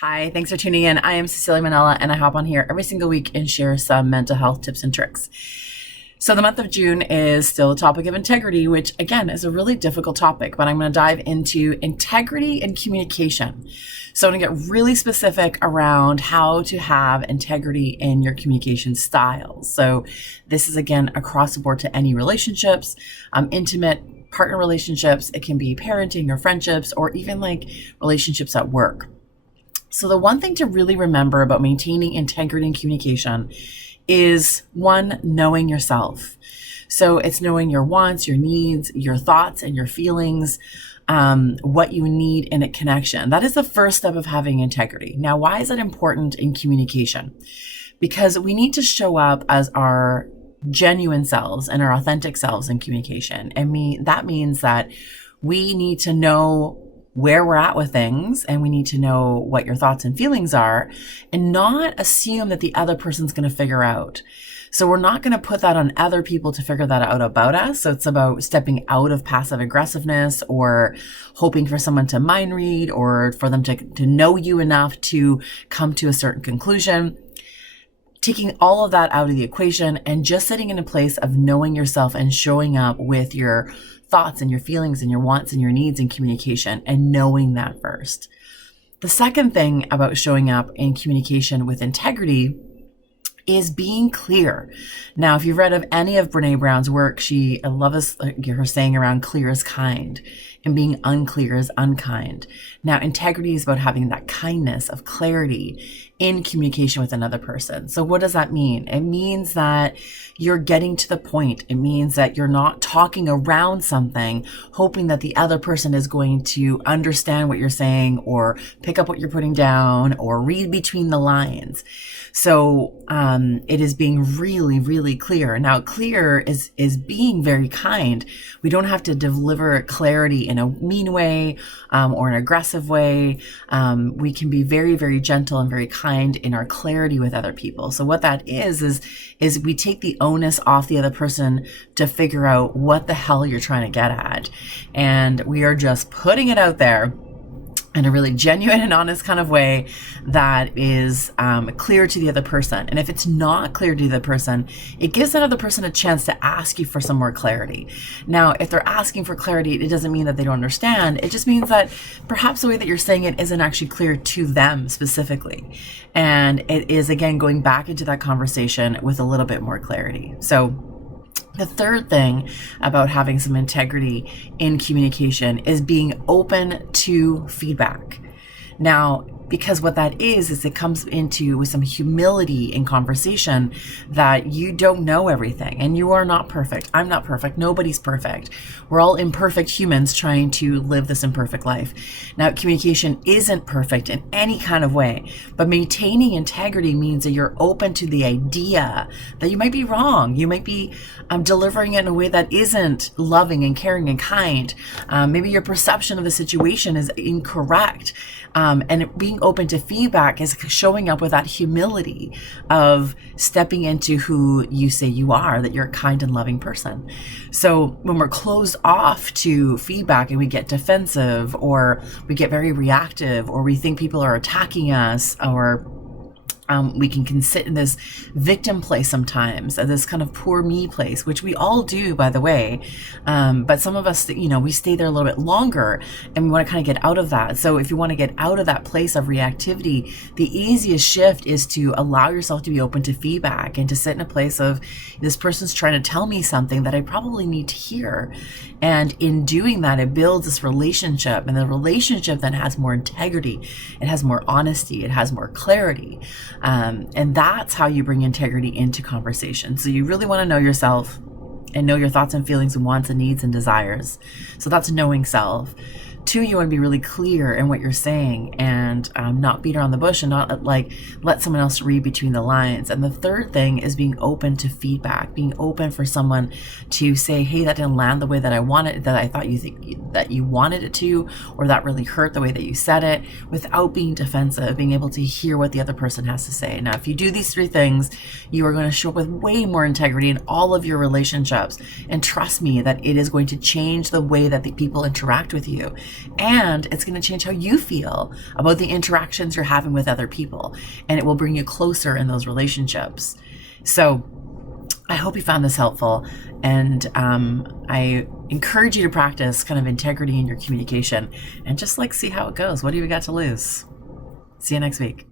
Hi, thanks for tuning in. I am Cecilia Manella, and I hop on here every single week and share some mental health tips and tricks. So the month of June is still the topic of integrity, which again is a really difficult topic, but I'm going to dive into integrity and communication. So I'm going to get really specific around how to have integrity in your communication styles. So this is again across the board to any relationships, intimate partner relationships. It can be parenting or friendships, or even like relationships at work. So the one thing to really remember about maintaining integrity in communication is one, knowing yourself. So it's knowing your wants, your needs, your thoughts, and your feelings, what you need in a connection. That is the first step of having integrity. Now, why is that important in communication? Because we need to show up as our genuine selves and our authentic selves in communication. That means that we need to know where we're at with things, and we need to know what your thoughts and feelings are, and not assume that the other person's going to figure out. So we're not going to put that on other people to figure that out about us. So it's about stepping out of passive aggressiveness or hoping for someone to mind read or for them to know you enough to come to a certain conclusion. Taking all of that out of the equation and just sitting in a place of knowing yourself and showing up with your thoughts and your feelings and your wants and your needs in communication, and knowing that first. The second thing about showing up in communication with integrity is being clear. Now, if you've read of any of Brene Brown's work, I love her saying around clear is kind, and being unclear is unkind. Now, integrity is about having that kindness of clarity in communication with another person. So what does that mean? It means that you're getting to the point. It means that you're not talking around something, hoping that the other person is going to understand what you're saying or pick up what you're putting down or read between the lines. So it is being really, really clear. Now, clear is being very kind. We don't have to deliver clarity in a mean way or an aggressive way. We can be very, very gentle and very kind in our clarity with other people. So what that is we take the onus off the other person to figure out what the hell you're trying to get at. And we are just putting it out there in a really genuine and honest kind of way that is clear to the other person. And if it's not clear to the other person, it gives that other person a chance to ask you for some more clarity. Now, if they're asking for clarity, it doesn't mean that they don't understand. It just means that perhaps the way that you're saying it isn't actually clear to them specifically. And it is, again, going back into that conversation with a little bit more clarity. So the third thing about having some integrity in communication is being open to feedback. Now, because what that is it comes into with some humility in conversation that you don't know everything, and you are not perfect. I'm not perfect. Nobody's perfect. We're all imperfect humans trying to live this imperfect life. Now, communication isn't perfect in any kind of way, but maintaining integrity means that you're open to the idea that you might be wrong. You might be delivering it in a way that isn't loving and caring and kind. Maybe your perception of the situation is incorrect. And being open to feedback is showing up with that humility of stepping into who you say you are, that you're a kind and loving person. So when we're closed off to feedback and we get defensive, or we get very reactive, or we think people are attacking us, or we can sit in this victim place sometimes, this kind of poor me place, which we all do, by the way. But some of us, we stay there a little bit longer, and we want to kind of get out of that. So if you want to get out of that place of reactivity, the easiest shift is to allow yourself to be open to feedback and to sit in a place of, this person's trying to tell me something that I probably need to hear. And in doing that, it builds this relationship, and the relationship then has more integrity. It has more honesty. It has more clarity. And that's how you bring integrity into conversation. So you really want to know yourself and know your thoughts and feelings and wants and needs and desires. So that's knowing self. Two, you want to be really clear in what you're saying and not beat around the bush and not let someone else read between the lines. And the third thing is being open to feedback, being open for someone to say, hey, that didn't land the way that I wanted, that I thought that you wanted it to, or that really hurt the way that you said it, without being defensive, being able to hear what the other person has to say. Now, if you do these three things, you are going to show up with way more integrity in all of your relationships. And trust me that it is going to change the way that the people interact with you. And it's going to change how you feel about the interactions you're having with other people. And it will bring you closer in those relationships. So I hope you found this helpful, and I encourage you to practice kind of integrity in your communication and just like see how it goes. What do you got to lose? See you next week.